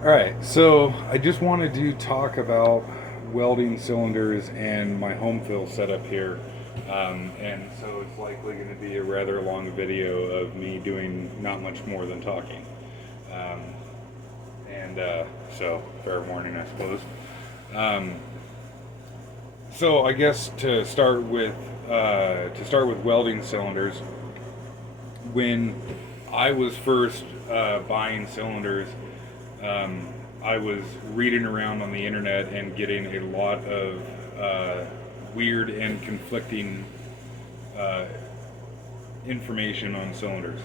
Alright, so I just wanted to talk about welding cylinders and my home fill setup here. And so it's likely going to be a rather long video of me doing not much more than talking. Um, so, fair warning, I suppose. Um, so I guess to start with welding cylinders, when I was first buying cylinders, I was reading around on the internet and getting a lot of weird and conflicting uh, information on cylinders.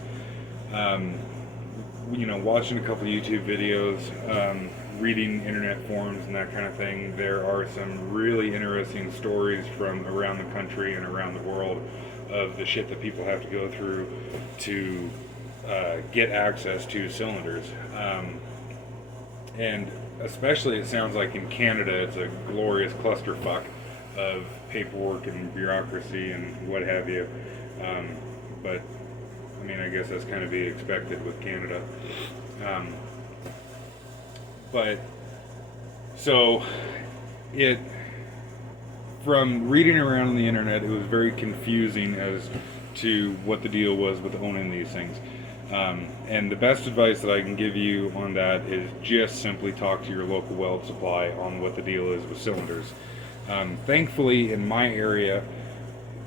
Um, watching a couple YouTube videos, reading internet forums and that kind of thing, there are some really interesting stories from around the country and around the world of the shit that people have to go through to get access to cylinders. And especially, it sounds like in Canada, it's a glorious clusterfuck of paperwork and bureaucracy and what have you. But I mean, I guess that's kind of be expected with Canada. Um, but so it, from reading around on the internet, it was very confusing as to what the deal was with owning these things. And the best advice that I can give you on that is just simply talk to your local weld supply on what the deal is with cylinders. Thankfully, in my area,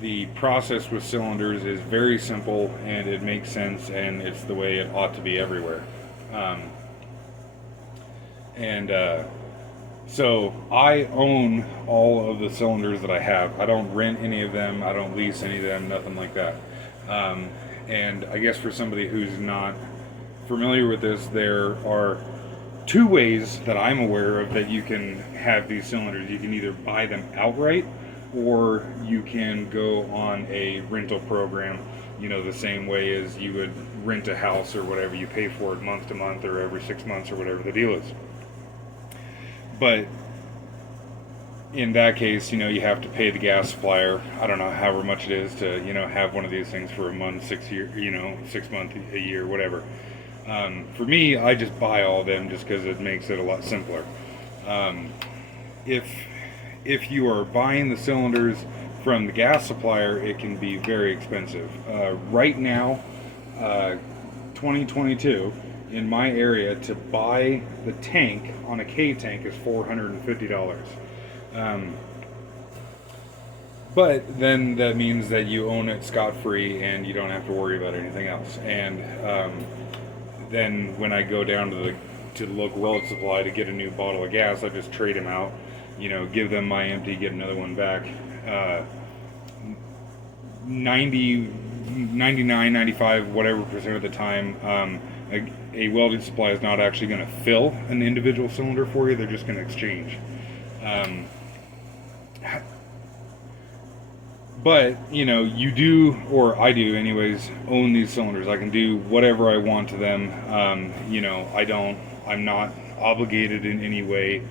the process with cylinders is very simple and it makes sense, and it's the way it ought to be everywhere. Um, and So I own all of the cylinders that I have. I don't rent any of them. I don't lease any of them. Nothing like that. And I guess for somebody who's not familiar with this, there are two ways that I'm aware of that you can have these cylinders. You can either buy them outright, or you can go on a rental program, the same way as you would rent a house or whatever. You pay for it month to month or every 6 months or whatever the deal is. But in that case, you have to pay the gas supplier, I don't know, however much it is to, have one of these things for a month, 6 year, 6 months, a year, whatever. For me, I just buy all of them just because it makes it a lot simpler. Um, if if you are buying the cylinders from the gas supplier, it can be very expensive. Right now, 2022, in my area, to buy the tank on a K tank is $450. Um, but then that means that you own it scot-free and you don't have to worry about anything else. And then when I go down to the local weld supply to get a new bottle of gas, I just trade them out. Give them my empty, get another one back. 99, 95, whatever percent of the time, a welding supply is not actually going to fill an individual cylinder for you. They're just going to exchange. But you do, or I do anyways, own these cylinders. I can do whatever I want to them. I'm not obligated in any way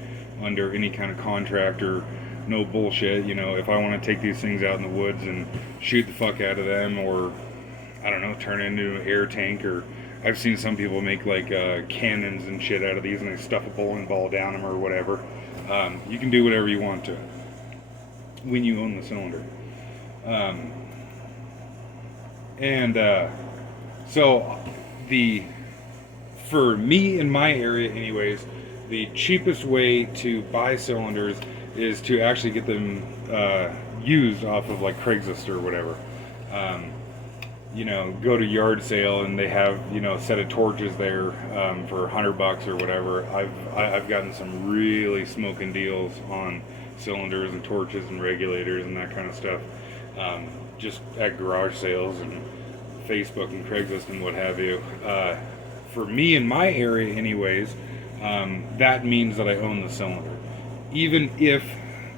under any kind of contract or no bullshit. If I want to take these things out in the woods and shoot the fuck out of them, or I don't know, turn it into an air tank, or I've seen some people make like cannons and shit out of these, and they stuff a bowling ball down them or whatever. You can do whatever you want to when you own the cylinder. Um, and so for me in my area anyways, the cheapest way to buy cylinders is to actually get them used off of like Craigslist or whatever. Go to yard sale and they have a set of torches there for $100 or whatever. I've gotten some really smoking deals on cylinders and torches and regulators and that kind of stuff, just at garage sales and Facebook and Craigslist and what have you. For me in my area anyways, that means that I own the cylinder. Even if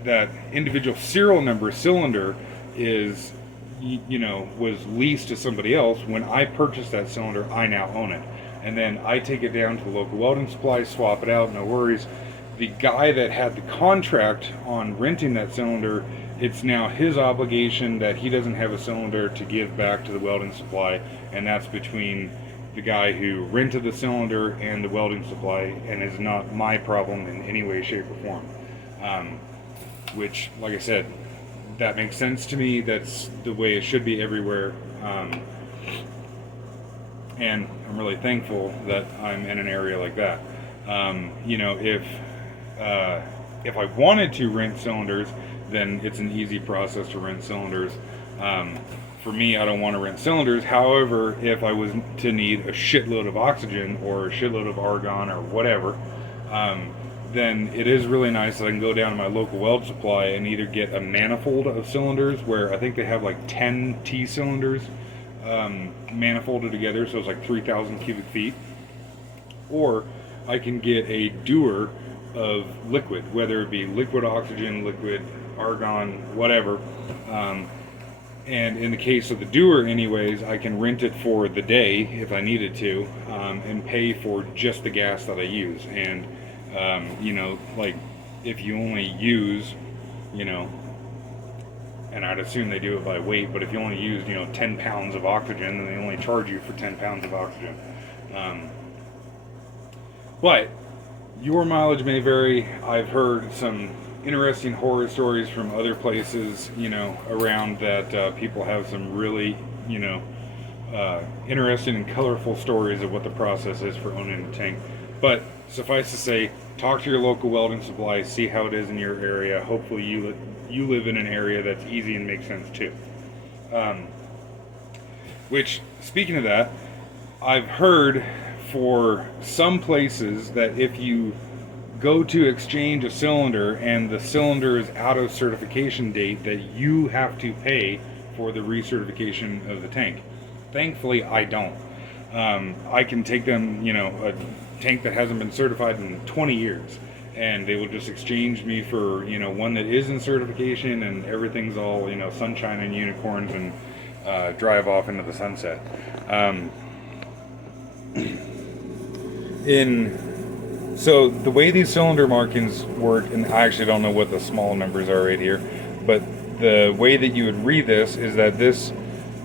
that individual serial number cylinder is, was leased to somebody else, when I purchased that cylinder, I now own it. And then I take it down to the local welding supply, swap it out, no worries. The guy that had the contract on renting that cylinder, it's now his obligation that he doesn't have a cylinder to give back to the welding supply, and that's between the guy who rented the cylinder and the welding supply, and is not my problem in any way, shape, or form. Which, like I said, that makes sense to me. That's the way it should be everywhere. And I'm really thankful that I'm in an area like that. If I wanted to rent cylinders, then it's an easy process to rent cylinders. For me, I don't want to rent cylinders. However, if I was to need a shitload of oxygen or a shitload of argon or whatever, then it is really nice that I can go down to my local weld supply and either get a manifold of cylinders, where I think they have like 10 T cylinders manifolded together, so it's like 3,000 cubic feet, or I can get a dewar of liquid, whether it be liquid oxygen, liquid argon, whatever. And in the case of the dewar anyways, I can rent it for the day if I needed to, and pay for just the gas that I use. And like if you only use, and I'd assume they do it by weight, but if you only use 10 pounds of oxygen, then they only charge you for 10 pounds of oxygen. But your mileage may vary. I've heard some interesting horror stories from other places, around that. People have some really, interesting and colorful stories of what the process is for owning a tank. But suffice to say, talk to your local welding supply, see how it is in your area. Hopefully you live in an area that's easy and makes sense too. Which, speaking of that, I've heard for some places that if you go to exchange a cylinder and the cylinder is out of certification date, that you have to pay for the recertification of the tank. Thankfully, I don't. I can take them, a tank that hasn't been certified in 20 years, and they will just exchange me for, one that is in certification, and everything's all, sunshine and unicorns, and drive off into the sunset. So the way these cylinder markings work, and I actually don't know what the small numbers are right here, but the way that you would read this is that this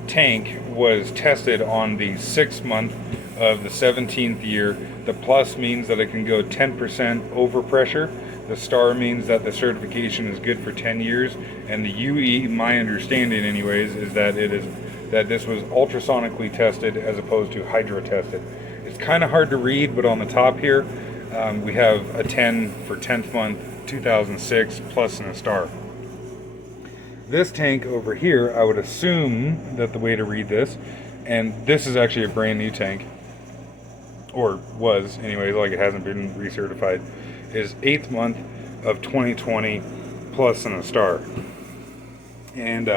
tank was tested on the 6th month of the 17th year. The plus means that it can go 10% over pressure. The star means that the certification is good for 10 years. And the UE, my understanding anyways, is that this was ultrasonically tested as opposed to hydro tested. It's kind of hard to read, but on the top here, we have a 10 for 10th month 2006 plus and a star. This tank over here, I would assume that the way to read this, and this is actually a brand new tank, or was anyways, like it hasn't been recertified, is 8th month of 2020 plus and a star. And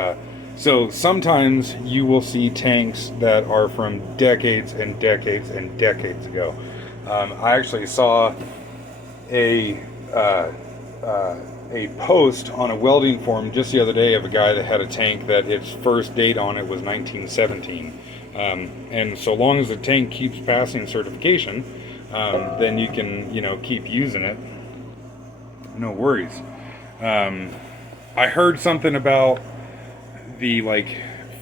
so sometimes you will see tanks that are from decades and decades and decades ago. I actually saw a post on a welding forum just the other day of a guy that had a tank that its first date on it was 1917. And so long as the tank keeps passing certification, then you can, keep using it. No worries. I heard something about the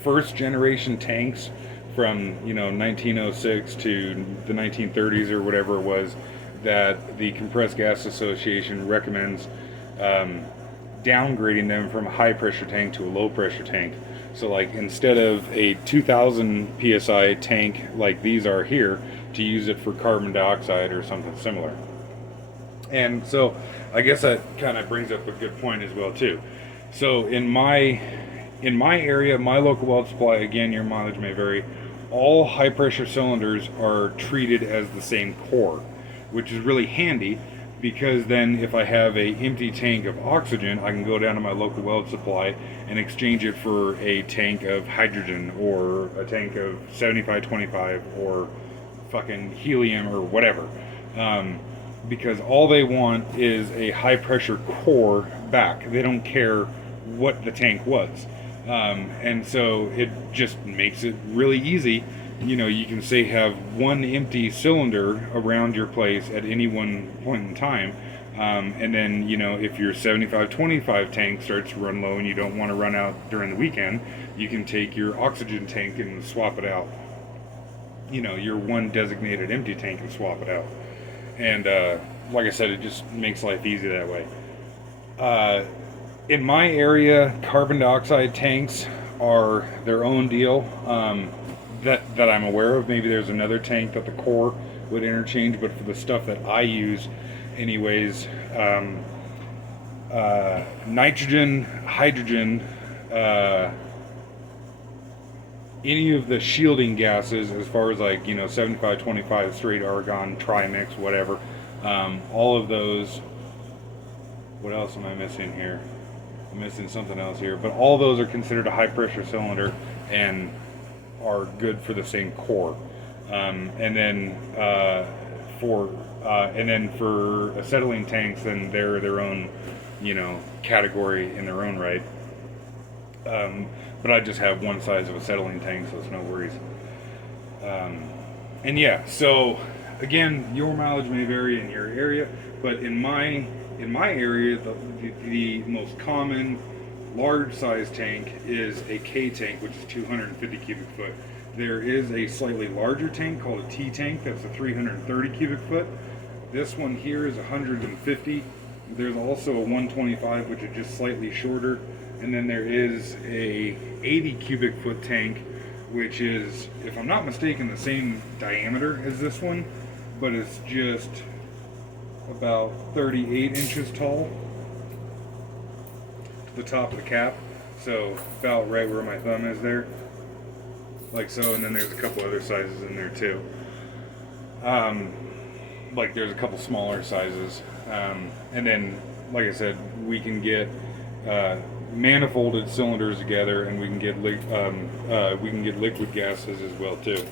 first generation tanks from 1906 to the 1930s or whatever it was, that the Compressed Gas Association recommends downgrading them from a high pressure tank to a low pressure tank. So instead of a 2000 psi tank like these are here, to use it for carbon dioxide or something similar. And so I guess that kind of brings up a good point as well too. So in my area, my local weld supply, again, your mileage may vary, all high pressure cylinders are treated as the same core, which is really handy, because then if I have a empty tank of oxygen, I can go down to my local weld supply and exchange it for a tank of hydrogen, or a tank of 7525, or fucking helium, or whatever. Because all they want is a high pressure core back. They don't care what the tank was. And so it just makes it really easy. You can say have one empty cylinder around your place at any one point in time. And then, if your 75-25 tank starts to run low and you don't want to run out during the weekend, you can take your oxygen tank and swap it out. your one designated empty tank and swap it out. And like I said, it just makes life easy that way. In my area, carbon dioxide tanks are their own deal, that I'm aware of. Maybe there's another tank that the Corps would interchange, but for the stuff that I use anyways, nitrogen, hydrogen, any of the shielding gases, as far as 75-25 straight argon, trimix, whatever, all of those. What else am I missing here? I'm missing something else here, but all those are considered a high pressure cylinder and are good for the same core. And then for acetylene tanks, then they're their own, category in their own right. But I just have one size of acetylene tank, so it's no worries. And yeah, so again, your mileage may vary in your area, but in my area, the most common large size tank is a K tank, which is 250 cubic foot. There is a slightly larger tank called a T tank, that's a 330 cubic foot. This one here is 150. There's also a 125, which is just slightly shorter. And then there is a 80 cubic foot tank, which is, if I'm not mistaken, the same diameter as this one, but it's just about 38 inches tall to the top of the cap. So about right where my thumb is there, like so. And then there's a couple other sizes in there too. Like there's a couple smaller sizes, and then, like I said, we can get manifolded cylinders together, and we can get liquid gases as well too.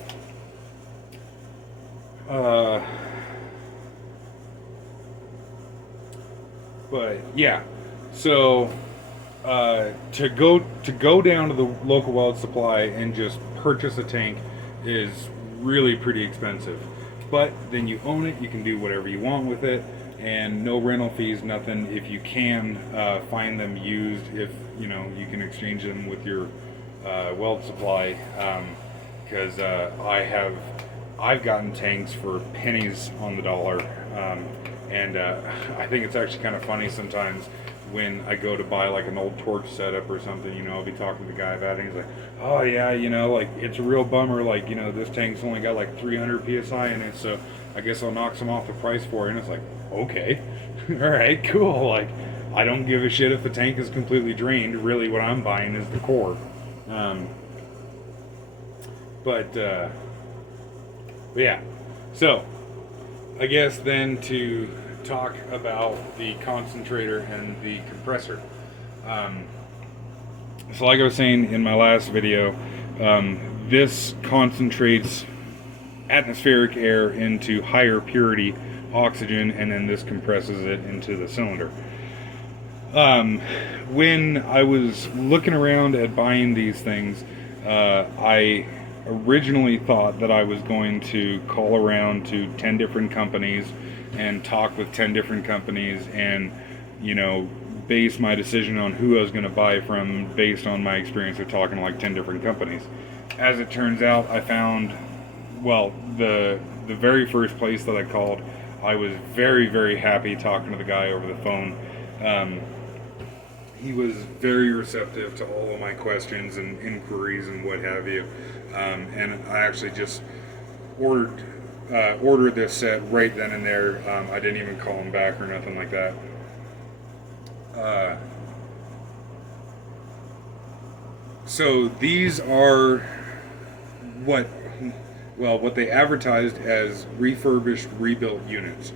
But yeah, so to go down to the local weld supply and just purchase a tank is really pretty expensive. But then you own it, you can do whatever you want with it, and no rental fees, nothing. If you can find them used, if you can exchange them with your weld supply, because I've gotten tanks for pennies on the dollar, and I think it's actually kind of funny sometimes when I go to buy like an old torch setup or something. I'll be talking to the guy about it, and he's like, oh yeah, like it's a real bummer, like this tank's only got like 300 psi in it, so I guess I'll knock some off the price for it. And it's like, okay, all right, cool. Like, I don't give a shit if the tank is completely drained. Really, what I'm buying is the core. But yeah, so I guess then to talk about the concentrator and the compressor. So like I was saying in my last video, this concentrates atmospheric air into higher purity oxygen, and then this compresses it into the cylinder. When I was looking around at buying these things, I originally thought that I was going to call around to 10 different companies and talk with 10 different companies and base my decision on who I was going to buy from based on my experience of talking to like 10 different companies. As it turns out, I found, well, the very first place that I called, I was very, very happy talking to the guy over the phone. He was very receptive to all of my questions and inquiries and what have you. And I actually just ordered this set right then and there. I didn't even call him back or nothing like that. So these are what they advertised as refurbished, rebuilt units.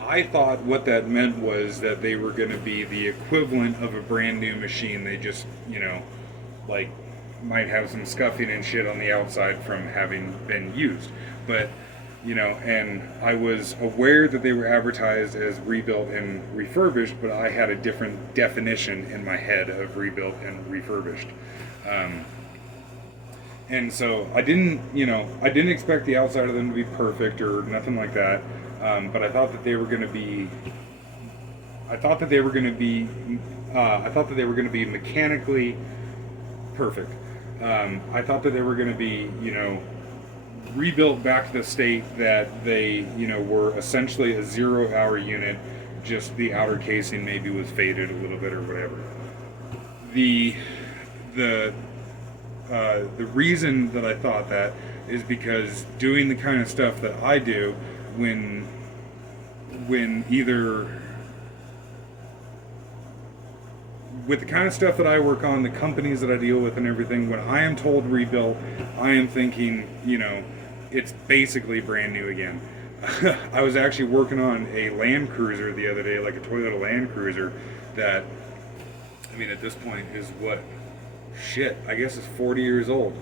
I thought what that meant was that they were going to be the equivalent of a brand new machine. They just, like, might have some scuffing and shit on the outside from having been used. But, and I was aware that they were advertised as rebuilt and refurbished, but I had a different definition in my head of rebuilt and refurbished. And so I didn't expect the outside of them to be perfect or nothing like that. But I thought that they were going to be. I thought that they were going to be mechanically perfect. I thought that they were going to be, rebuilt back to the state that they, were essentially a 0-hour unit. Just the outer casing maybe was faded a little bit or whatever. The reason that I thought that is because doing the kind of stuff that I do, when either with the kind of stuff that I work on, the companies that I deal with and everything, when I am told rebuilt, I am thinking, it's basically brand new again. I was actually working on a Land Cruiser the other day, like a Toyota Land Cruiser, that, at this point is what? Shit, I guess it's 40 years old.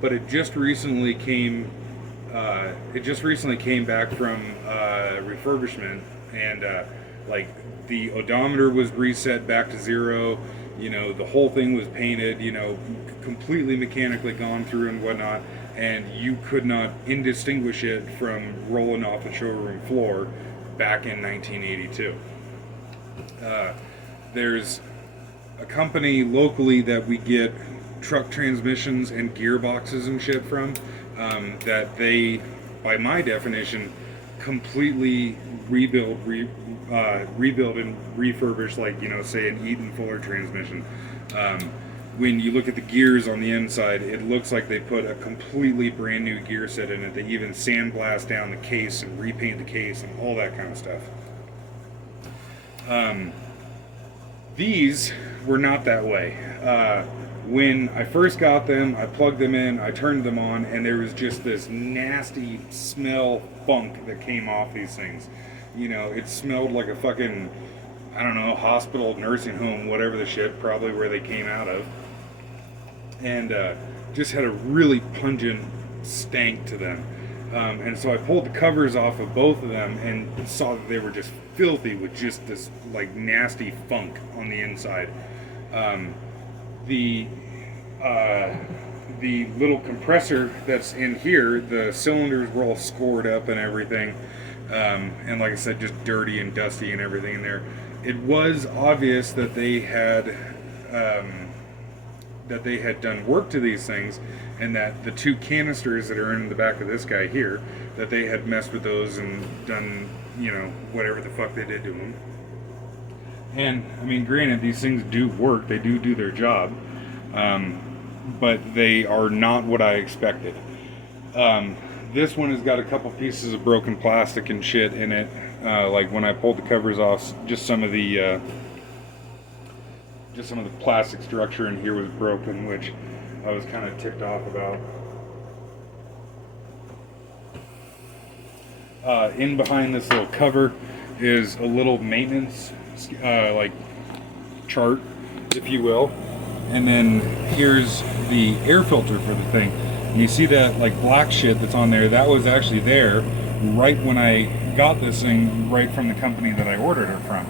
But it just recently came back from refurbishment, and the odometer was reset back to 0. The whole thing was painted, completely mechanically gone through and whatnot, and you could not indistinguish it from rolling off the showroom floor back in 1982. There's a company locally that we get truck transmissions and gearboxes and shit from, that they, by my definition, completely rebuild and refurbish, like, say an Eaton Fuller transmission. When you look at the gears on the inside, it looks like they put a completely brand new gear set in it. They even sandblast down the case and repaint the case and all that kind of stuff. These were not that way. When I first got them, I plugged them in, I turned them on, and there was just this nasty smell funk that came off these things. It smelled like a fucking, I don't know, hospital, nursing home, whatever the shit, probably where they came out of. And just had a really pungent stank to them. And so I pulled the covers off of both of them and saw that they were just filthy with just this like nasty funk on the inside. The little compressor that's in here, the cylinders were all scored up and everything. And like I said, just dirty and dusty and everything in there. It was obvious that they had done work to these things, and that the 2 canisters that are in the back of this guy here, that they had messed with those and done, whatever the fuck they did to them. And granted, these things do work, they do their job, but they are not what I expected. This one has got a couple pieces of broken plastic and shit in it. Like when I pulled the covers off, just some of the plastic structure in here was broken, which I was kind of ticked off about. In behind this little cover is a little maintenance chart, if you will, and then here's the air filter for the thing. And you see that black shit that's on there? That was actually there right when I got this thing, right from the company that I ordered it from.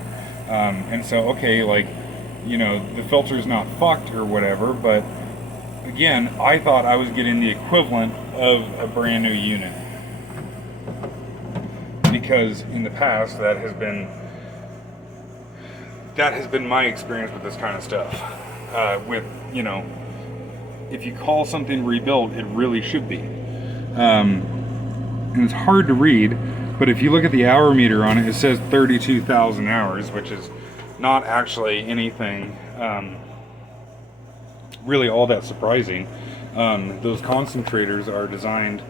And so, okay, the filter's not fucked or whatever, but again, I thought I was getting the equivalent of a brand new unit, because in the past that has been my experience with this kind of stuff. If you call something rebuilt, it really should be. And it's hard to read, but if you look at the hour meter on it, it says 32,000 hours, which is not actually anything really all that surprising. Those concentrators are designed,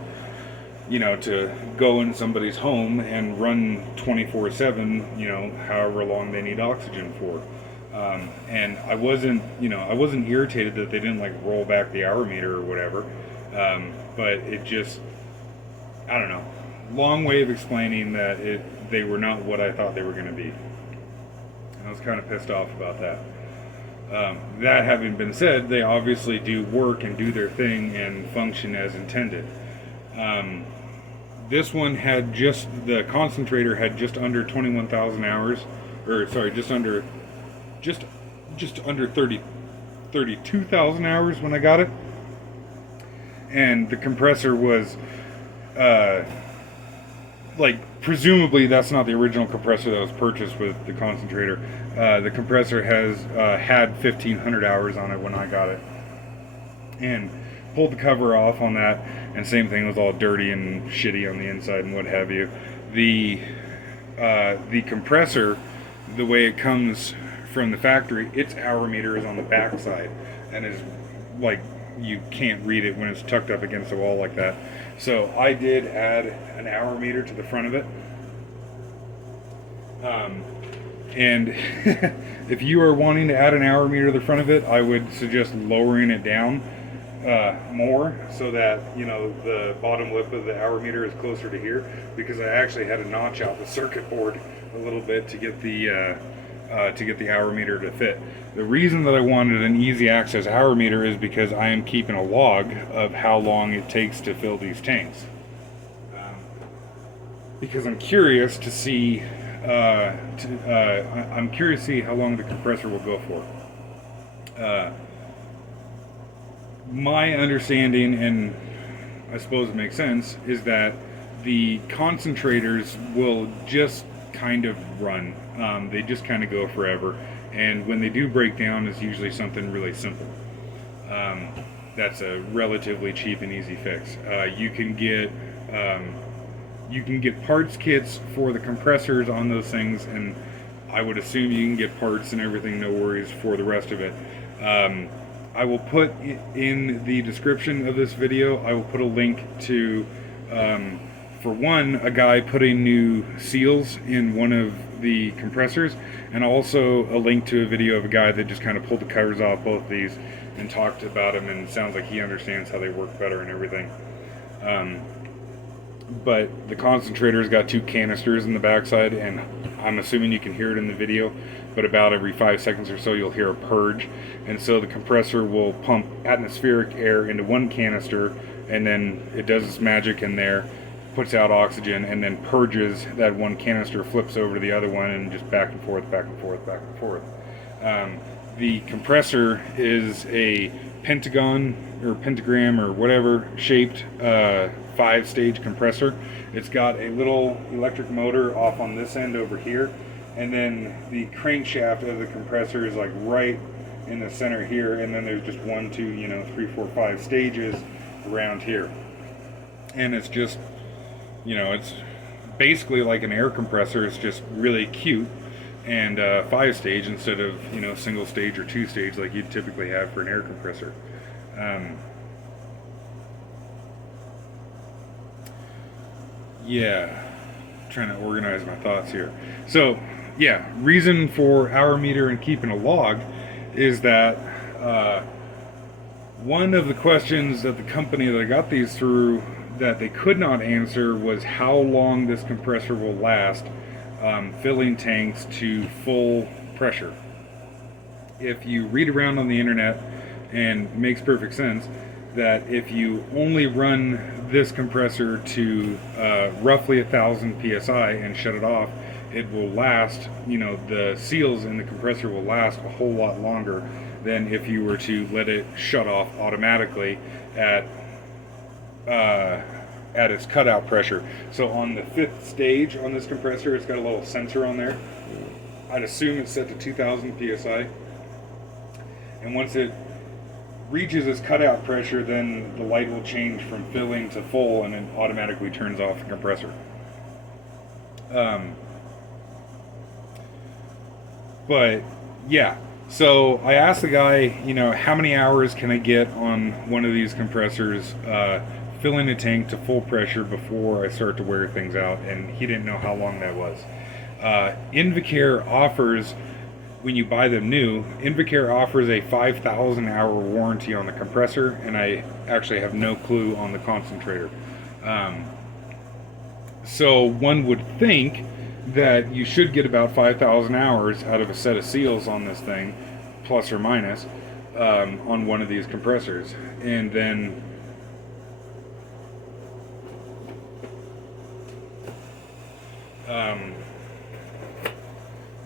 to go in somebody's home and run 24/7, however long they need oxygen for. And I wasn't irritated that they didn't roll back the hour meter or whatever. But it just, I don't know. Long way of explaining that they were not what I thought they were going to be. I was kind of pissed off about that. That having been said, they obviously do work and do their thing and function as intended. This one had the concentrator had just under 21,000 hours, or sorry, just under 32,000 hours when I got it. And the compressor was, presumably that's not the original compressor that was purchased with the concentrator. The compressor has had 1,500 hours on it when I got it. And pulled the cover off on that, and same thing, was all dirty and shitty on the inside and what have you. The compressor, the way it comes from the factory, its hour meter is on the back side, and is like, you can't read it when it's tucked up against the wall like that. So I did add an hour meter to the front of it. And if you are wanting to add an hour meter to the front of it, I would suggest lowering it down more, so that, you know, the bottom lip of the hour meter is closer to here, because I actually had to notch out the circuit board a little bit to get the hour meter to fit. The reason that I wanted an easy access hour meter is because I am keeping a log of how long it takes to fill these tanks, because I'm curious to see I'm curious to see how long the compressor will go for. My understanding, and I suppose it makes sense, is that the concentrators will just kind of run. They just kind of go forever, and when they do break down, it's usually something really simple. That's a relatively cheap and easy fix. You can get parts kits for the compressors on those things, and I would assume you can get parts and everything, no worries, for the rest of it. I will put in the description of this video, I will put a link to, for one, a guy putting new seals in one of the compressors, and also a link to a video of a guy that just kind of pulled the covers off both of these and talked about them, and it sounds like he understands how they work better and everything. But the concentrator's got 2 canisters in the backside, and I'm assuming you can hear it in the video, but about every 5 seconds or so you'll hear a purge, and so the compressor will pump atmospheric air into one canister, and then it does its magic in there, puts out oxygen, and then purges that one canister, flips over to the other one, and just back and forth, back and forth, back and forth. The compressor is a pentagon or pentagram or whatever shaped 5-stage compressor. It's got a little electric motor off on this end over here, and then the crankshaft of the compressor is like right in the center here, and then there's just 1, 2, 3, 4, 5 stages around here, and it's just, it's basically like an air compressor. It's just really cute, and 5-stage instead of single stage or 2-stage like you'd typically have for an air compressor. Trying to organize my thoughts here. So reason for hour meter and keeping a log is that one of the questions that the company that I got these through that they could not answer was how long this compressor will last filling tanks to full pressure. If you read around on the internet, and it makes perfect sense, that if you only run this compressor to roughly 1,000 psi and shut it off, it will last, the seals in the compressor will last a whole lot longer than if you were to let it shut off automatically at its cutout pressure. So on the 5th stage on this compressor, it's got a little sensor on there. I'd assume it's set to 2,000 psi, and once it reaches its cutout pressure, then the light will change from filling to full, and it automatically turns off the compressor. So I asked the guy, how many hours can I get on one of these compressors filling a tank to full pressure before I start to wear things out, and he didn't know how long that was. Invacare offers, when you buy them new, Invacare offers a 5,000 hour warranty on the compressor, and I actually have no clue on the concentrator. So one would think that you should get about 5,000 hours out of a set of seals on this thing, plus or minus, on one of these compressors. And then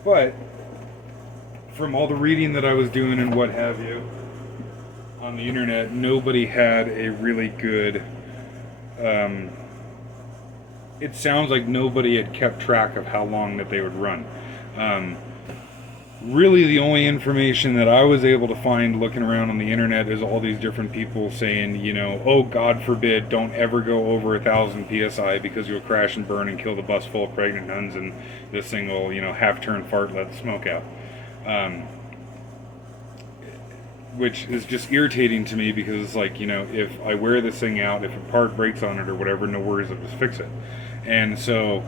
but from all the reading that I was doing and what have you on the internet, nobody had a really good, it sounds like nobody had kept track of how long that they would run. really the only information that I was able to find looking around on the internet is all these different people saying, you know, oh, God forbid, don't ever go over 1,000 psi because you'll crash and burn and kill the bus full of pregnant nuns, and this thing will, you know, half turn, fart, let the smoke out. Which is just irritating to me, because it's like, you know, if I wear this thing out, if a part breaks on it or whatever, no worries, I'll just fix it. And so,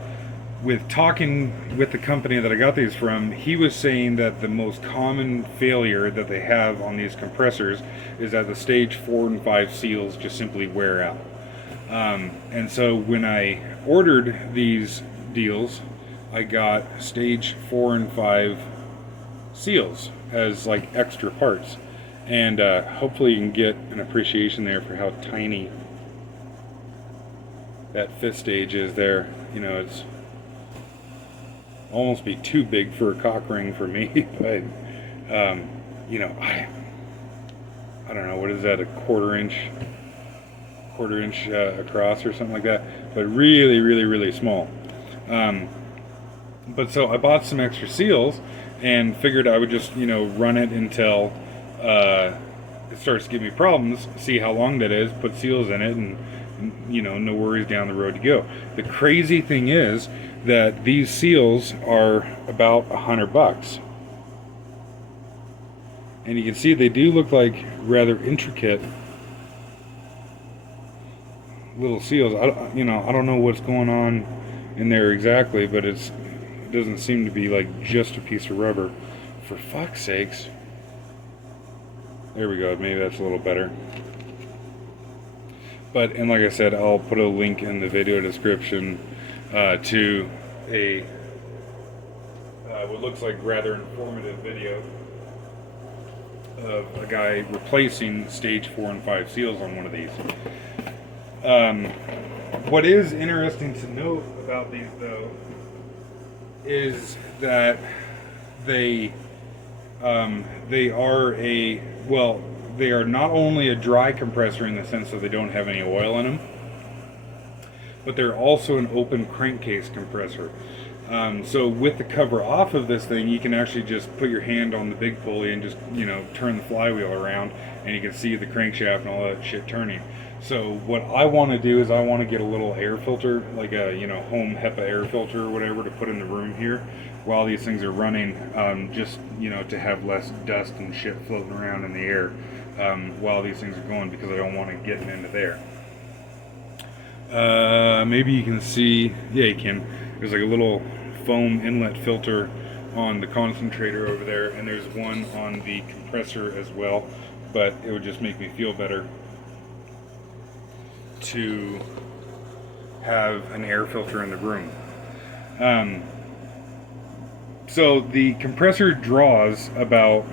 with talking with the company that I got these from, he was saying that the most common failure that they have on these compressors is that the stage 4 and 5 seals just simply wear out. And so when I ordered these deals, I got stage 4 and 5 seals as like extra parts. And hopefully you can get an appreciation there for how tiny that fifth stage is there. You know, it's almost be too big for a cock ring for me, but you know, I don't know, what is that, a quarter inch across or something like that, but really, really, really small. But so I bought some extra seals and figured I would just, you know, run it until it starts to give me problems, see how long that is, put seals in it, and you know, no worries, down the road to go. The crazy thing is that these seals are about $100, and you can see they do look like rather intricate little seals. You know, I don't know what's going on in there exactly, but it doesn't seem to be like just a piece of rubber. For fuck's sakes. There we go, maybe that's a little better. But, and like I said, I'll put a link in the video description to a what looks like rather informative video of a guy replacing stage 4 and 5 seals on one of these. What is interesting to note about these, though, is that they are not only a dry compressor in the sense that they don't have any oil in them, but they're also an open crankcase compressor. So with the cover off of this thing, you can actually just put your hand on the big pulley and just, you know, turn the flywheel around, and you can see the crankshaft and all that shit turning. So what I want to do is I want to get a little air filter, like a, you know, home HEPA air filter or whatever, to put in the room here while these things are running, just, you know, to have less dust and shit floating around in the air while these things are going, because I don't want it getting into there. Maybe you can see, yeah, you can. There's like a little foam inlet filter on the concentrator over there, and there's one on the compressor as well, but it would just make me feel better to have an air filter in the room. So the compressor draws about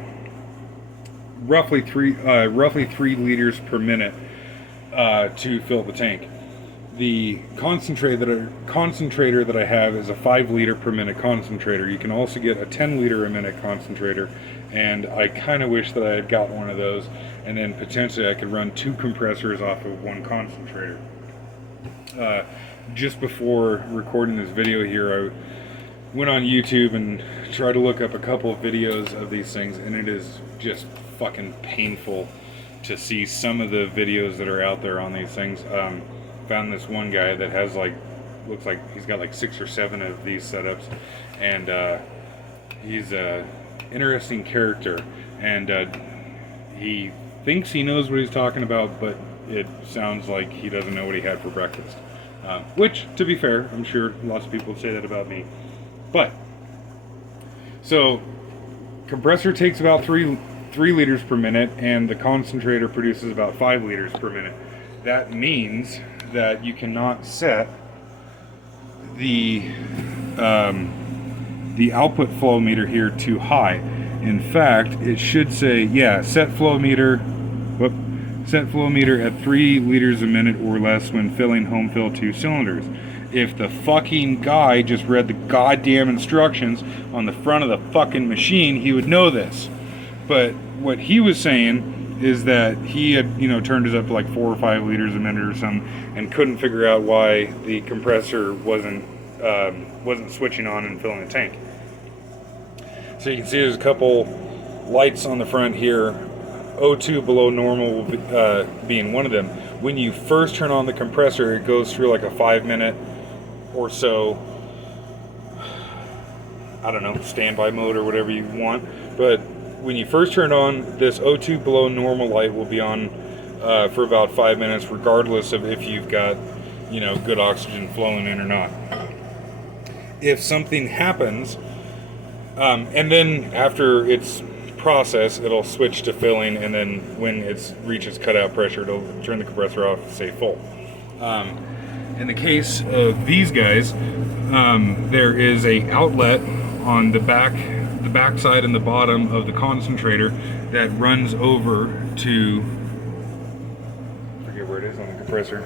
roughly 3 liters per minute to fill the tank. The concentrator that I have is a 5 liter per minute concentrator. You can also get a 10 liter a minute concentrator, and I kind of wish that I had got one of those, and then potentially I could run 2 compressors off of one concentrator. Just before recording this video here, I went on YouTube and tried to look up a couple of videos of these things, and it is just fucking painful to see some of the videos that are out there on these things. Found this one guy that has like, looks like he's got like 6 or 7 of these setups, and he's a interesting character, and he thinks he knows what he's talking about, but it sounds like he doesn't know what he had for breakfast. Which, to be fair, I'm sure lots of people would say that about me. But, so, compressor takes about 3 liters per minute, and the concentrator produces about 5 liters per minute. That means that you cannot set the output flow meter here too high. In fact, it should say, yeah, set flow meter at 3 liters a minute or less when filling home fill 2 cylinders. If the fucking guy just read the goddamn instructions on the front of the fucking machine, he would know this. But what he was saying is that he had, you know, turned it up to like 4 or 5 liters a minute or something, and couldn't figure out why the compressor wasn't switching on and filling the tank. So you can see there's a couple lights on the front here. O2 below normal being one of them. When you first turn on the compressor, it goes through like a 5-minute or so, I don't know, standby mode or whatever you want. But when you first turn on, this O2 below normal light will be on for about 5 minutes, regardless of if you've got, you know, good oxygen flowing in or not. If something happens, and then after it's processed, it'll switch to filling, and then when it reaches cutout pressure, it'll turn the compressor off and stay full. In the case of these guys, there is a outlet on the back side and the bottom of the concentrator that runs over to, I forget where it is on the compressor,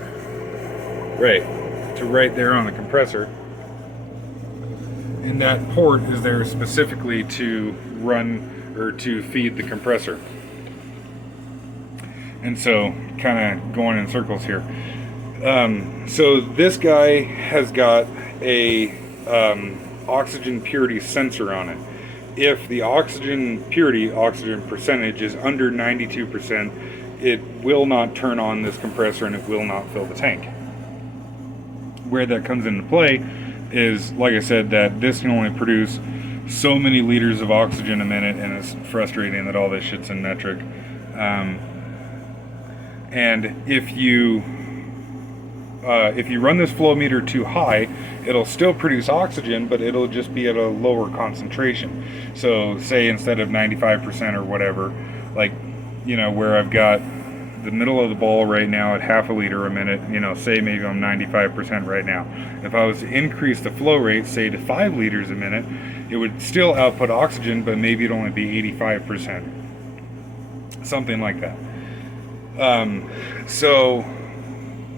right there on the compressor. And that port is there specifically to run or to feed the compressor. And so, kind of going in circles here. So this guy has got a oxygen purity sensor on it. If the oxygen purity, oxygen percentage is under 92%, it will not turn on this compressor and it will not fill the tank. Where that comes into play is, like I said, that this can only produce so many liters of oxygen a minute, and it's frustrating that all this shit's in metric. And if you run this flow meter too high, it'll still produce oxygen, but it'll just be at a lower concentration. So say instead of 95% or whatever, like, you know, where I've got the middle of the ball right now at half a liter a minute, you know, say maybe I'm 95% right now. If I was to increase the flow rate, say to 5 liters a minute, it would still output oxygen, but maybe it'd only be 85%. Something like that. So,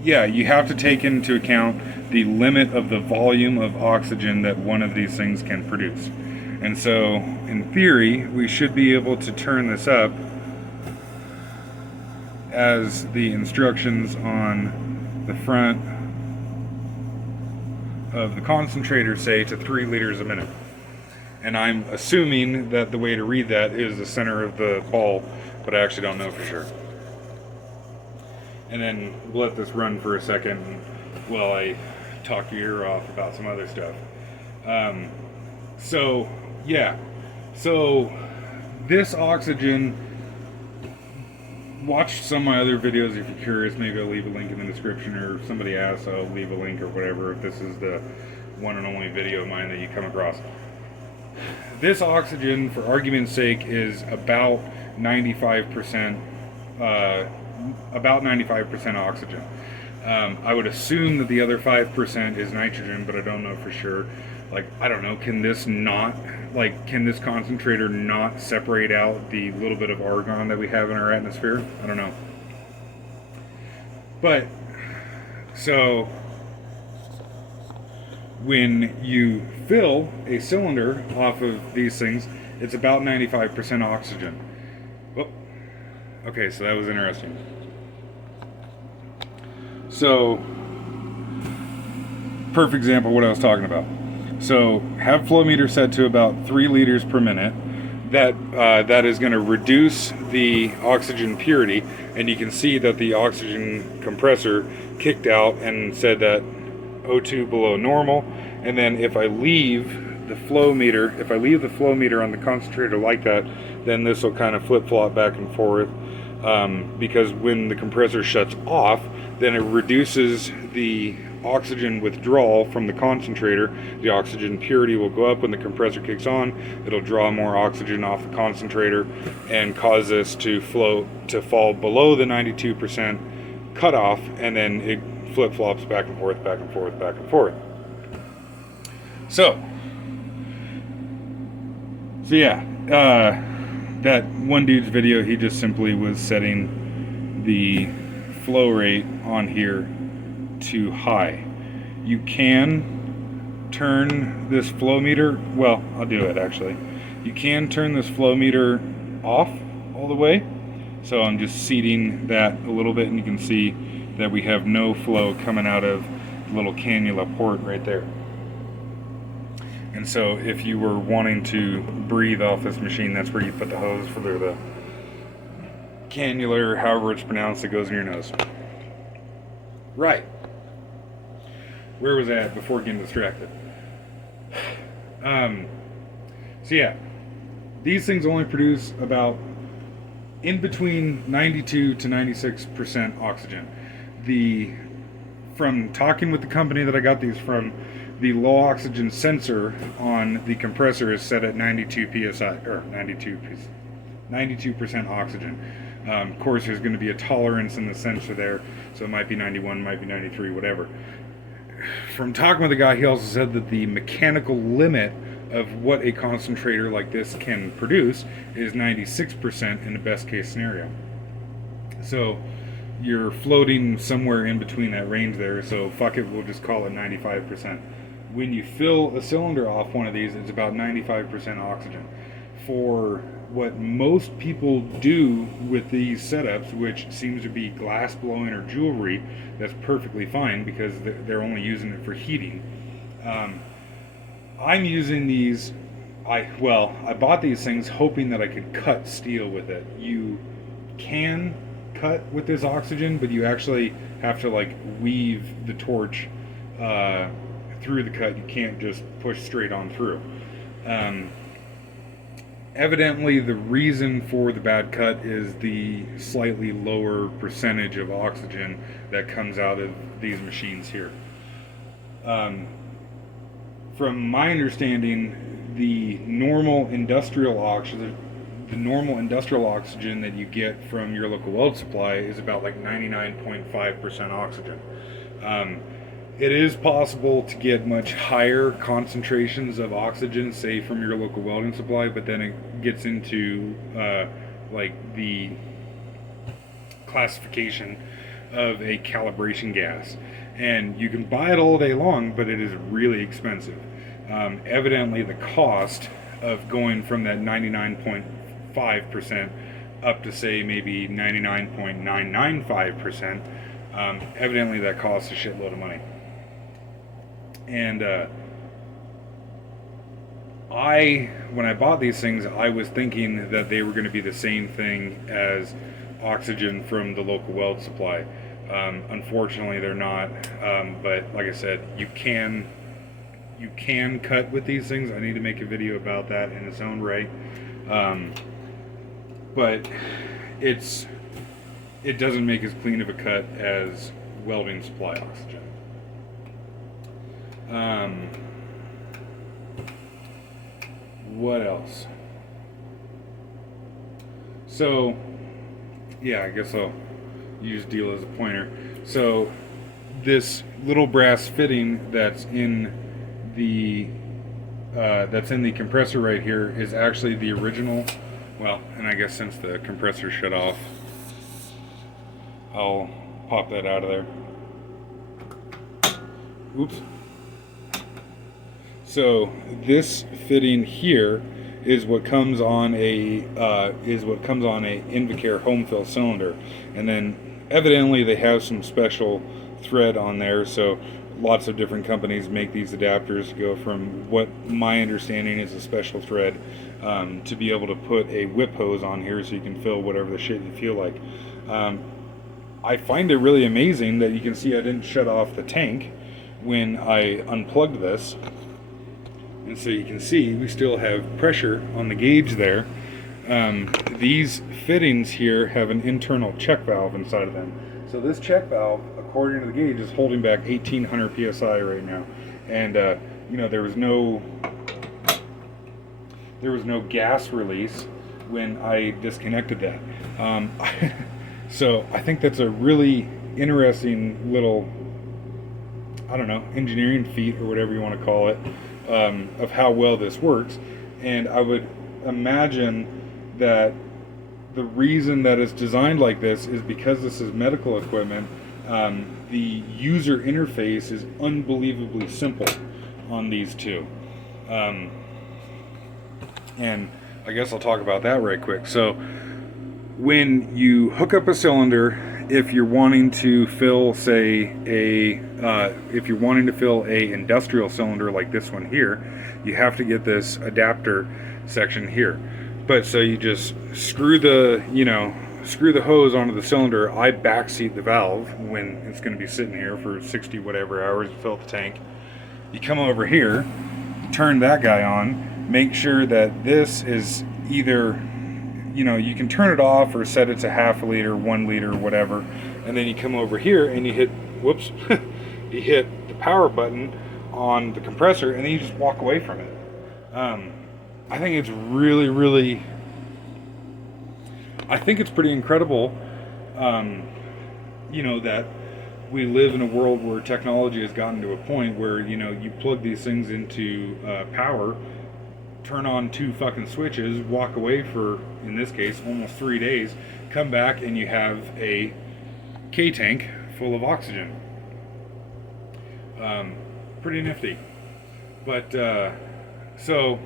yeah, you have to take into account the limit of the volume of oxygen that one of these things can produce. And so, in theory, we should be able to turn this up as the instructions on the front of the concentrator say to 3 liters a minute. And I'm assuming that the way to read that is the center of the ball, but I actually don't know for sure. And then let this run for a second while I talk your ear off about some other stuff. So this oxygen, watch some of my other videos if you're curious. Maybe I'll leave a link in the description, or if somebody asks, I'll leave a link or whatever, if this is the one and only video of mine that you come across. This oxygen, for argument's sake, is about 95%, oxygen. I would assume that the other 5% is nitrogen, but I don't know for sure. Like, I don't know, can this concentrator not separate out the little bit of argon that we have in our atmosphere? I don't know. But, so, when you fill a cylinder off of these things, it's about 95% oxygen. Oh, okay, so that was interesting. So, perfect example of what I was talking about. So, have flow meter set to about 3 liters per minute. That is going to reduce the oxygen purity, and you can see that the oxygen compressor kicked out and said that O2 below normal. And then if I leave the flow meter on the concentrator like that, then this will kind of flip-flop back and forth, because when the compressor shuts off, then it reduces the oxygen withdrawal from the concentrator. The oxygen purity will go up. When the compressor kicks on, it'll draw more oxygen off the concentrator and cause this to fall below the 92% cutoff, and then it flip-flops back and forth, back and forth, back and forth. So yeah, that one dude's video, he just simply was setting the flow rate on here too high. You can turn this flow meter, well, I'll do it actually. You can turn this flow meter off all the way. So I'm just seating that a little bit, and you can see that we have no flow coming out of the little cannula port right there. And so if you were wanting to breathe off this machine, that's where you put the hose for the cannula, or however it's pronounced, that goes in your nose. Right. Where was I at before getting distracted? So yeah, these things only produce about in between 92 to 96% oxygen. From talking with the company that I got these from, the low oxygen sensor on the compressor is set at 92 psi, or 92% oxygen. Of course, there's going to be a tolerance in the sensor there, so it might be 91, might be 93, whatever. From talking with the guy, he also said that the mechanical limit of what a concentrator like this can produce is 96% in the best case scenario. So you're floating somewhere in between that range there, so fuck it, we'll just call it 95%. When you fill a cylinder off one of these, it's about 95% oxygen. For what most people do with these setups, which seems to be glass blowing or jewelry, that's perfectly fine because they're only using it for heating. I'm using these, I bought these things hoping that I could cut steel with it. You can cut with this oxygen, but you actually have to like weave the torch through the cut. You can't just push straight on through. Evidently, the reason for the bad cut is the slightly lower percentage of oxygen that comes out of these machines here. From my understanding, the normal industrial oxygen that you get from your local weld supply is about like 99.5% oxygen. It is possible to get much higher concentrations of oxygen, say from your local welding supply, but then it gets into like the classification of a calibration gas. And you can buy it all day long, but it is really expensive. Evidently, the cost of going from that 99.5% up to say maybe 99.995%, evidently that costs a shitload of money. And when I bought these things, I was thinking that they were going to be the same thing as oxygen from the local weld supply. Unfortunately, they're not. But like I said, you can cut with these things. I need to make a video about that in its own right. But it doesn't make as clean of a cut as welding supply oxygen. What else? So, yeah, I guess I'll use deal as a pointer. So, this little brass fitting that's in the compressor right here is actually the original. Well, and I guess since the compressor shut off, I'll pop that out of there. Oops. So this fitting here is what comes on a invacare homefill cylinder, and then evidently they have some special thread on there. So lots of different companies make these adapters to go from what my understanding is a special thread to be able to put a whip hose on here so you can fill whatever the shit you feel like. I find it really amazing that you can see I didn't shut off the tank when I unplugged this. And so you can see we still have pressure on the gauge there. These fittings here have an internal check valve inside of them. So this check valve, according to the gauge, is holding back 1800 psi right now. And there was no gas release when I disconnected that. So I think that's a really interesting little, I don't know, engineering feat or whatever you want to call it. Of how well this works. And I would imagine that the reason that it's designed like this is because this is medical equipment. The user interface is unbelievably simple on these two. And I guess I'll talk about that right quick. So when you hook up a cylinder, if you're wanting to fill, say, a if you're wanting to fill a industrial cylinder like this one here, you have to get this adapter section here. But so you just screw the, screw the hose onto the cylinder. I backseat the valve when it's going to be sitting here for 60 whatever hours to fill the tank. You come over here, turn that guy on, make sure that this is either, you can turn it off or set it to half a liter, 1 liter, whatever. And then you come over here and you hit, whoops, you hit the power button on the compressor, and then you just walk away from it. I think it's really, I think it's pretty incredible, that we live in a world where technology has gotten to a point where, you plug these things into power, turn on 2 fucking switches, walk away for, in this case, almost 3 days, come back and you have a K-tank full of oxygen. Pretty nifty. But, so...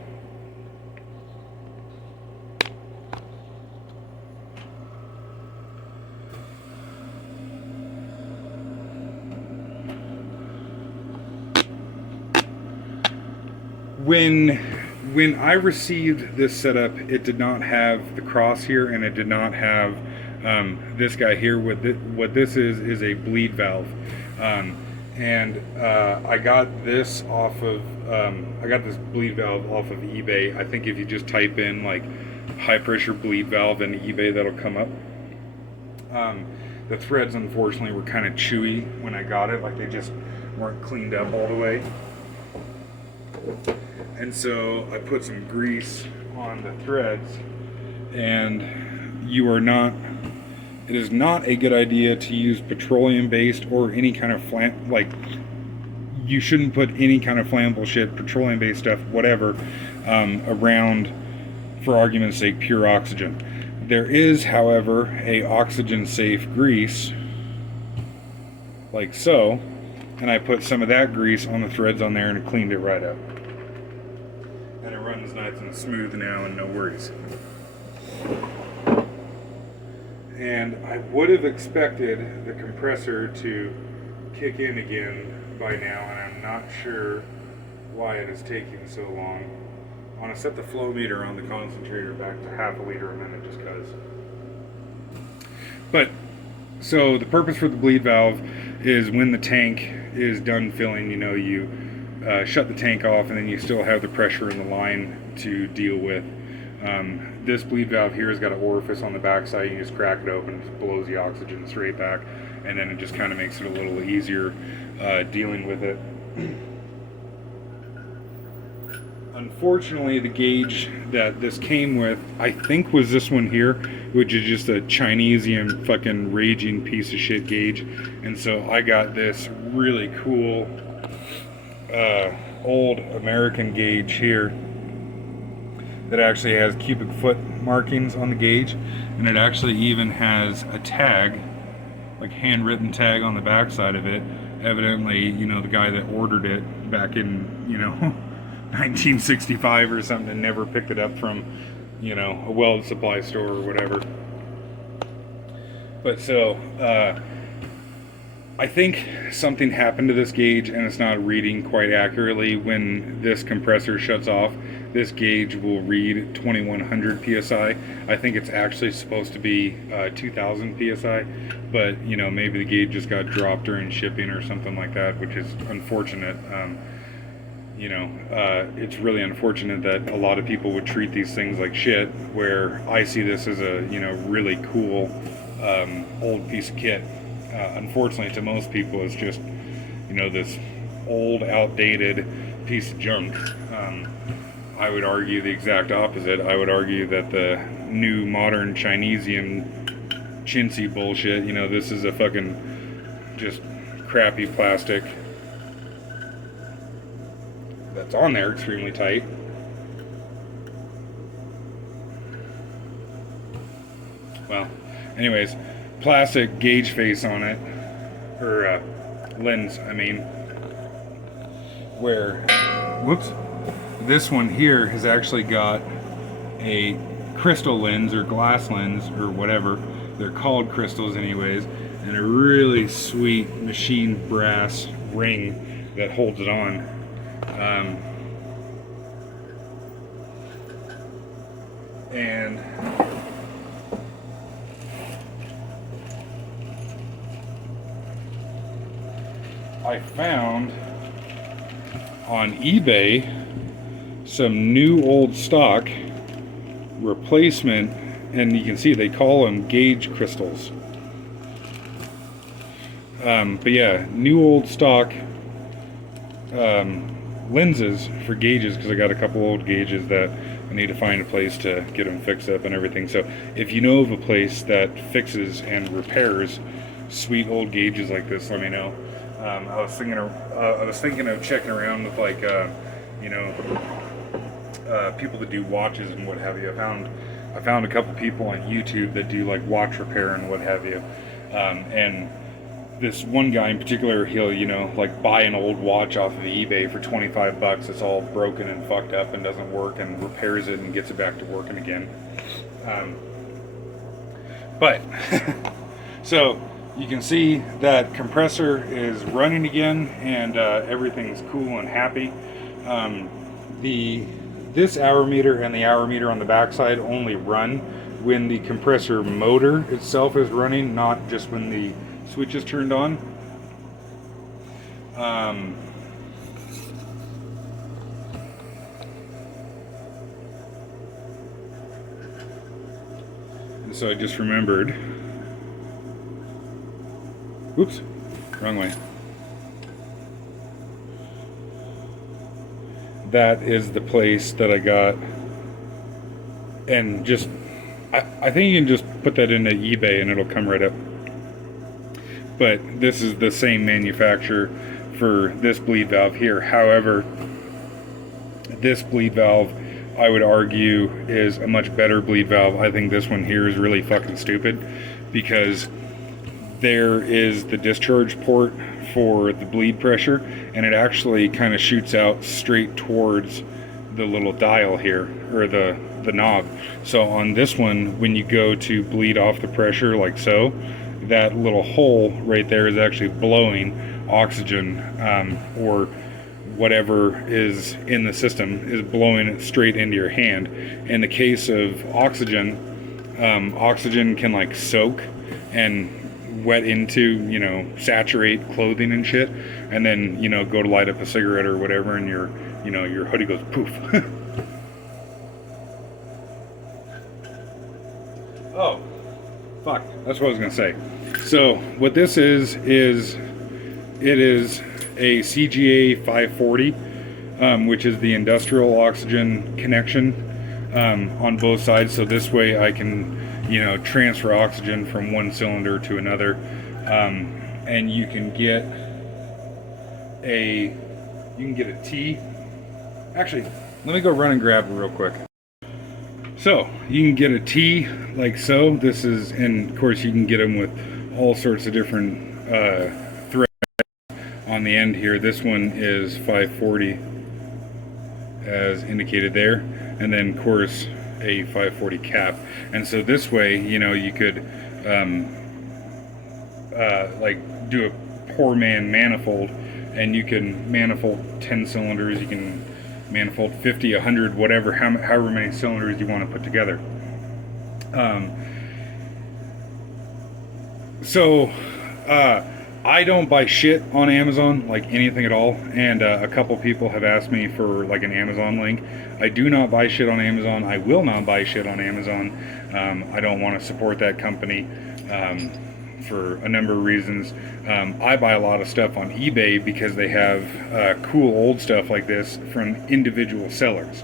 When I received this setup, it did not have the cross here, and it did not have this guy here. What this is a bleed valve, and I got this off of I got this bleed valve off of eBay. I think if you just type in like high pressure bleed valve in eBay, that'll come up. The threads unfortunately were kind of chewy when I got it, like they just weren't cleaned up all the way. And so I put some grease on the threads, and it is not a good idea to use petroleum based or any kind of you shouldn't put any kind of flammable shit, petroleum based stuff, whatever, around, for argument's sake, pure oxygen. There is, however, a oxygen safe grease, like so, and I put some of that grease on the threads on there, and it cleaned it right up. And it runs nice and smooth now, and no worries. And I would have expected the compressor to kick in again by now, and I'm not sure why it is taking so long. I want to set the flow meter on the concentrator back to half a liter a minute, just because. But, so the purpose for the bleed valve is when the tank is done filling, you shut the tank off, and then you still have the pressure in the line to deal with. This bleed valve here has got an orifice on the back side. You just crack it open, it just blows the oxygen straight back, and then it just kind of makes it a little easier dealing with it. Unfortunately, the gauge that this came with, I think, was this one here, which is just a Chinesian fucking raging piece of shit gauge. And so I got this really cool old American gauge here that actually has cubic foot markings on the gauge, and it actually even has a tag, like handwritten tag on the back side of it. Evidently, the guy that ordered it back in 1965 or something and never picked it up from a weld supply store or whatever. But so I think something happened to this gauge, and it's not reading quite accurately. When this compressor shuts off, this gauge will read 2100 psi. I think it's actually supposed to be 2000 psi, but maybe the gauge just got dropped during shipping or something like that, which is unfortunate. It's really unfortunate that a lot of people would treat these things like shit, where I see this as a really cool old piece of kit. Unfortunately, to most people, it's just this old, outdated piece of junk. I would argue the exact opposite. I would argue that the new, modern Chinesian chintzy bullshit, this is a fucking just crappy plastic that's on there extremely tight. Well, anyways, plastic gauge face on it, or lens, I mean, where, whoops, this one here has actually got a crystal lens or glass lens or whatever. They're called crystals anyways, and a really sweet machined brass ring that holds it on. And I found on eBay some new old stock replacement, and you can see they call them gauge crystals. But yeah, new old stock lenses for gauges, because I got a couple old gauges that I need to find a place to get them fixed up and everything. So if you know of a place that fixes and repairs sweet old gauges like this, let me know. I was thinking of checking around with like people that do watches and what have you. I found a couple people on YouTube that do like watch repair and what have you. And this one guy in particular, he'll like buy an old watch off of eBay for $25. It's all broken and fucked up and doesn't work, and repairs it and gets it back to working again. But so you can see that compressor is running again, and everything's cool and happy. This hour meter and the hour meter on the backside only run when the compressor motor itself is running, not just when the switch is turned on. And so I just remembered, oops, wrong way. That is the place that I got, and just I think you can just put that into eBay and it'll come right up. But this is the same manufacturer for this bleed valve here. However, this bleed valve, I would argue, is a much better bleed valve. I think this one here is really fucking stupid, because there is the discharge port for the bleed pressure, and it actually kind of shoots out straight towards the little dial here, or the knob. So on this one, when you go to bleed off the pressure like so, that little hole right there is actually blowing oxygen, or whatever is in the system is blowing it straight into your hand. In the case of oxygen, oxygen can like soak and wet into, saturate clothing and shit, and then, go to light up a cigarette or whatever, and your hoodie goes poof. Oh, fuck, that's what I was gonna say. So what this is it is a CGA 540, which is the industrial oxygen connection on both sides. So this way I can, transfer oxygen from one cylinder to another, and you can get a T. Actually, let me go run and grab it real quick. So you can get a T like so. This is, and of course you can get them with all sorts of different threads on the end here. This one is 540 as indicated there, and then of course a 540 cap. And so this way, you could like do a poor man manifold, and you can manifold 10 cylinders, you can manifold 50, 100, whatever, however many cylinders you want to put together. So I don't buy shit on Amazon, like anything at all, and a couple people have asked me for like an Amazon link. I do not buy shit on Amazon. I will not buy shit on Amazon. I don't want to support that company for a number of reasons. I buy a lot of stuff on eBay because they have cool old stuff like this from individual sellers.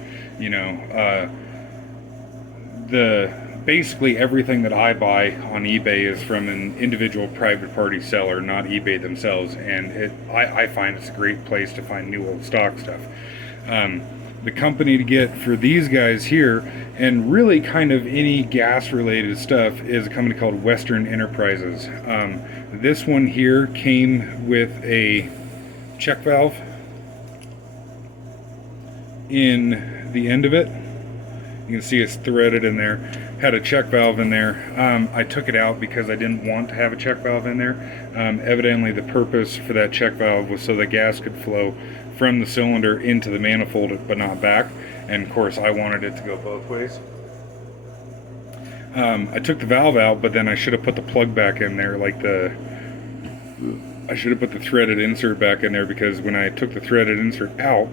Basically everything that I buy on eBay is from an individual private party seller, not eBay themselves, and I find it's a great place to find new old stock stuff. The company to get for these guys here, and really kind of any gas related stuff, is a company called Western Enterprises. This one here came with a check valve in the end of it, You can see it's threaded in there. Had a check valve in there. I took it out because I didn't want to have a check valve in there. Evidently the purpose for that check valve was so the gas could flow from the cylinder into the manifold but not back, and of course I wanted it to go both ways. I took the valve out, but then I should have put the plug back in there, I should have put the threaded insert back in there, because when I took the threaded insert out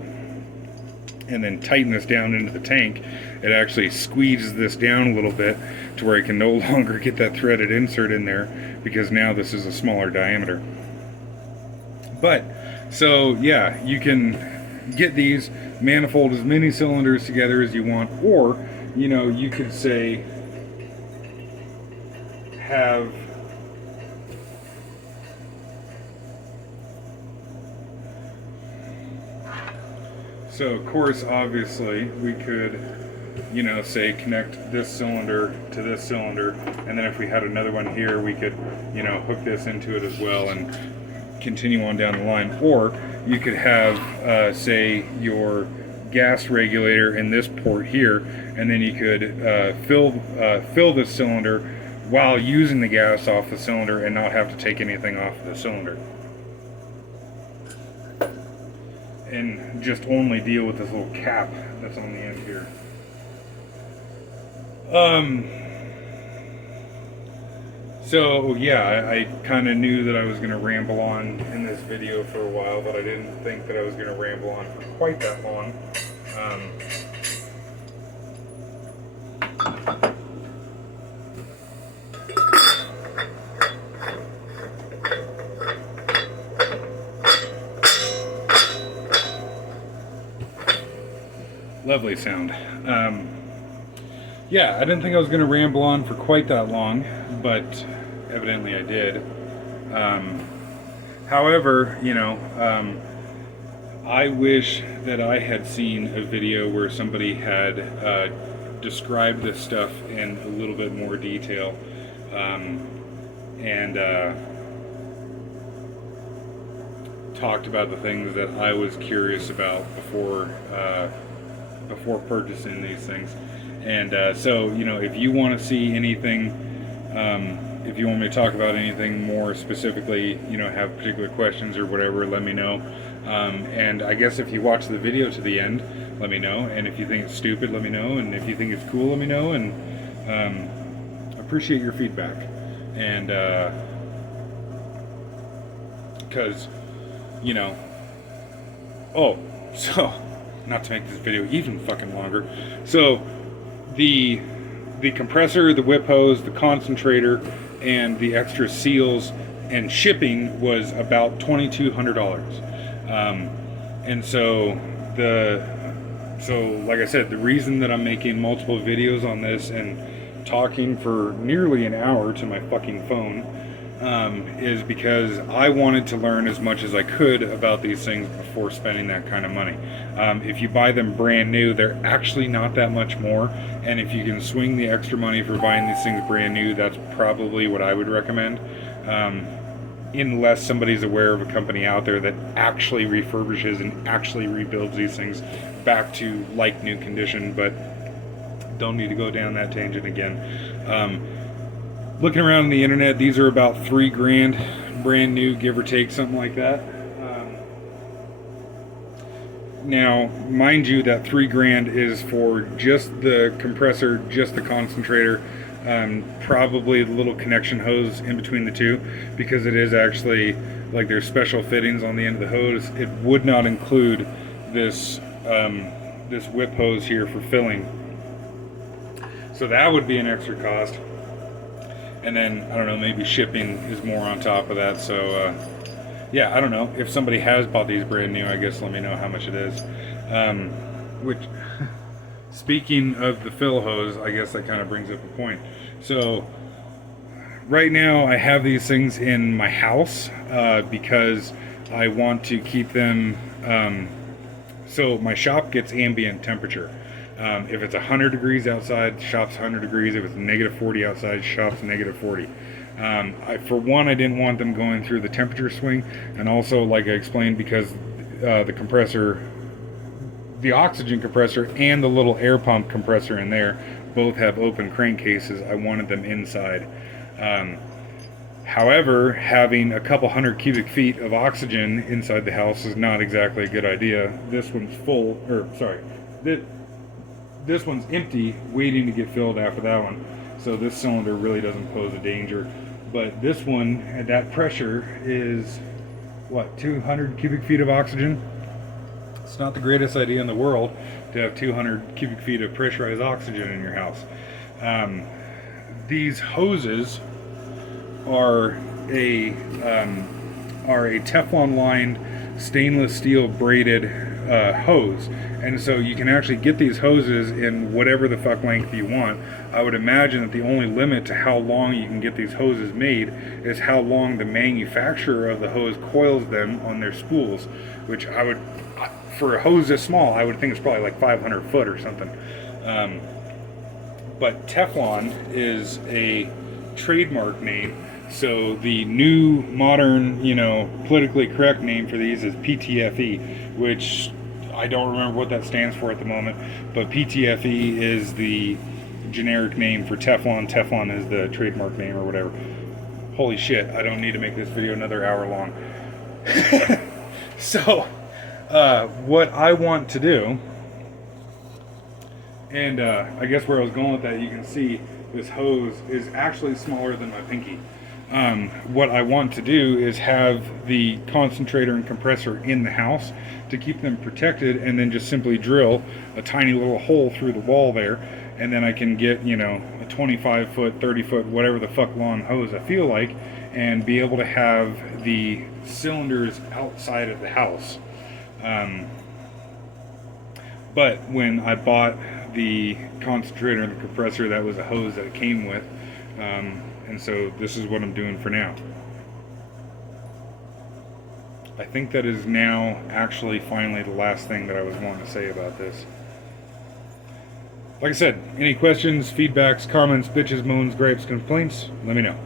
and then tighten this down into the tank, it actually squeezes this down a little bit to where I can no longer get that threaded insert in there, because now this is a smaller diameter. But so yeah, you can get these, manifold as many cylinders together as you want, or you know, you could say have so of course obviously we could, you know, say connect this cylinder to this cylinder, and then if we had another one here we could, you know, hook this into it as well and continue on down the line. Or you could have say your gas regulator in this port here, and then you could fill this cylinder while using the gas off the cylinder and not have to take anything off the cylinder, and just only deal with this little cap that's on the end here. So yeah, I kind of knew that I was going to ramble on in this video for a while, but I didn't think that I was going to ramble on for quite that long. Lovely sound. Yeah, I didn't think I was going to ramble on for quite that long, but evidently I did. However, you know, I wish that I had seen a video where somebody had described this stuff in a little bit more detail, and talked about the things that I was curious about before purchasing these things. And so, you know, if you want to see anything, if you want me to talk about anything more specifically, you know, have particular questions or whatever, let me know. And I guess if you watch the video to the end, let me know. And if you think it's stupid, let me know. And if you think it's cool, let me know. And appreciate your feedback. And because, you know, oh, so not to make this video even fucking longer. So the compressor, the whip hose, the concentrator, and the extra seals and shipping was about $2,200. And so like I said, the reason that I'm making multiple videos on this and talking for nearly an hour to my fucking phone is because I wanted to learn as much as I could about these things before spending that kind of money. If you buy them brand new, they're actually not that much more, and if you can swing the extra money for buying these things brand new, that's probably what I would recommend, unless somebody's aware of a company out there that actually refurbishes and actually rebuilds these things back to like new condition. But don't need to go down that tangent again. Looking around on the internet, these are about $3,000 brand new, give or take, something like that. Now, mind you, that $3,000 is for just the compressor, just the concentrator, probably the little connection hose in between the two, because it is actually, like, there's special fittings on the end of the hose. It would not include this this whip hose here for filling, so that would be an extra cost. And then, I don't know, maybe shipping is more on top of that. So, yeah, I don't know. If somebody has bought these brand new, I guess let me know how much it is. Which, speaking of the fill hose, I guess that kind of brings up a point. So, right now I have these things in my house because I want to keep them... so my shop gets ambient temperature. If it's 100 degrees outside, shop's 100 degrees. If it's negative 40 outside, shop's negative 40. For one, I didn't want them going through the temperature swing, and also, like I explained, because the compressor the oxygen compressor and the little air pump compressor in there both have open crankcases. I wanted them inside. However, having a couple hundred cubic feet of oxygen inside the house is not exactly a good idea. This one's full, or sorry, this one's empty, waiting to get filled after that one. So this cylinder really doesn't pose a danger. But this one, at that pressure, is what, 200 cubic feet of oxygen? It's not the greatest idea in the world to have 200 cubic feet of pressurized oxygen in your house. These hoses are a Teflon lined stainless steel braided hose, and so you can actually get these hoses in whatever the fuck length you want. I would imagine that the only limit to how long you can get these hoses made is how long the manufacturer of the hose coils them on their spools, which I would, for a hose this small, I would think it's probably like 500 foot or something. But Teflon is a trademark name. So the new, modern, politically correct name for these is PTFE, which I don't remember what that stands for at the moment, but PTFE is the generic name for Teflon. Teflon is the trademark name or whatever. Holy shit, I don't need to make this video another hour long. So, what I want to do, and I guess where I was going with that, you can see this hose is actually smaller than my pinky. What I want to do is have the concentrator and compressor in the house to keep them protected, and then just simply drill a tiny little hole through the wall there, and then I can get, a 25 foot, 30 foot, whatever the fuck long hose I feel like, and be able to have the cylinders outside of the house. But when I bought the concentrator and the compressor, that was a hose that it came with. And so this is what I'm doing for now. I think that is now actually finally the last thing that I was wanting to say about this. Like I said, any questions, feedbacks, comments, bitches, moans, gripes, complaints, let me know.